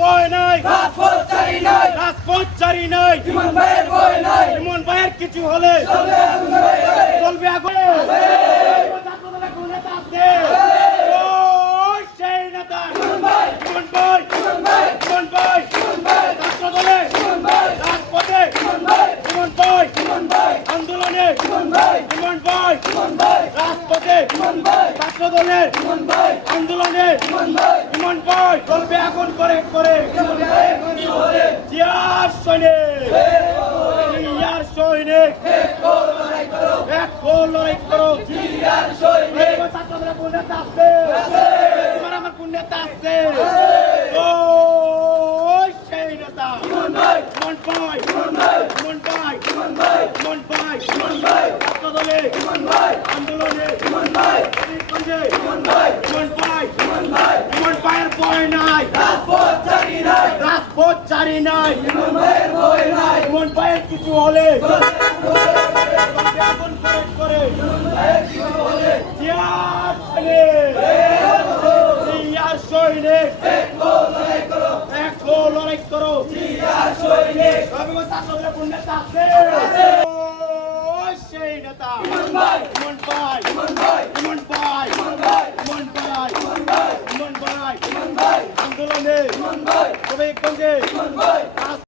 ভয় নাই, রাজপথ জারি নাই, রাজপথ জারি নাই, ইমন ভাইয়ের ভয় নাই, ইমন ভাইয়ের কিছু হলে চলবে আগুন ধরে ধরে, চলবে আগুন। ছাত্রদলের কোন নেতা আছে? ওই সেই নেতা ইমন ভাই, ইমন ভাই, ইমন ভাই, ইমন ভাই, ইমন ভাই, ছাত্রদলে ইমন ভাই, রাজপথে ইমন ভাই, ইমন ভাই, ইমন ভাই, আন্দোলনে ইমন ভাই, ইমন ভাই, ইমন ভাই, রাজপথে ইমন ভাই, ছাত্রদলের ইমন ভাই, আন্দোলনে ইমন ভাই, ইমন ভাই চলবে আগুন করে করে ইমন ভাইয়ের কিছু হলে, জিয়ার সৈনিক, জিয়ার সৈনিক, এক গোল লড়াই করো, এক গোল লড়াই করো। জিয়ার সৈনিক, ছাত্রদলের কোন নেতা আছে? তোমার আমার কোন নেতা আছে? ওই সেই নেতা ইমন ভাই, ইমন ভাই, ইমন ভাই, ইমন ভাই, ইমন ভাই, ইমন ভাই, ইমন ভাই, ছাত্রদলে ইমন ভাই, আন্দোলনে ইমন ভাই, হবিগঞ্জে ইমন ভাই, ইমন ভাই, ইমন ভাই, ইমন ভাইয়ের ভয় নাই, রাজপথ জারি নাই, রাজপথ জারি নাই, ইমন ভাইয়ের ভয় নাই, ইমন ভাইয়ের কিছু হলে চলবে আগুন ধরে চলবে আগুন করে করে ধরে, ইমন ভাইয়ের কিছু হলে, জিয়ার সৈনিক, জিয়ার সৈনিক, এক গোল লড়াই করো, এক গোল লড়াই করো। জিয়ার সৈনিক, হবিগঞ্জ ছাত্রদলের কোন নেতা আছে? ওই সেই নেতা ইমন ভাই, ইমন ভাই, ইমন ভাই, ইমন ভাই, ইমন ভাই, ইমন ভাই, ইমন ভাই, ইমন ভাই, ইমন ভাই, আন্দোলনে ইমন ভাই, হবিগঞ্জে ইমন ভাই,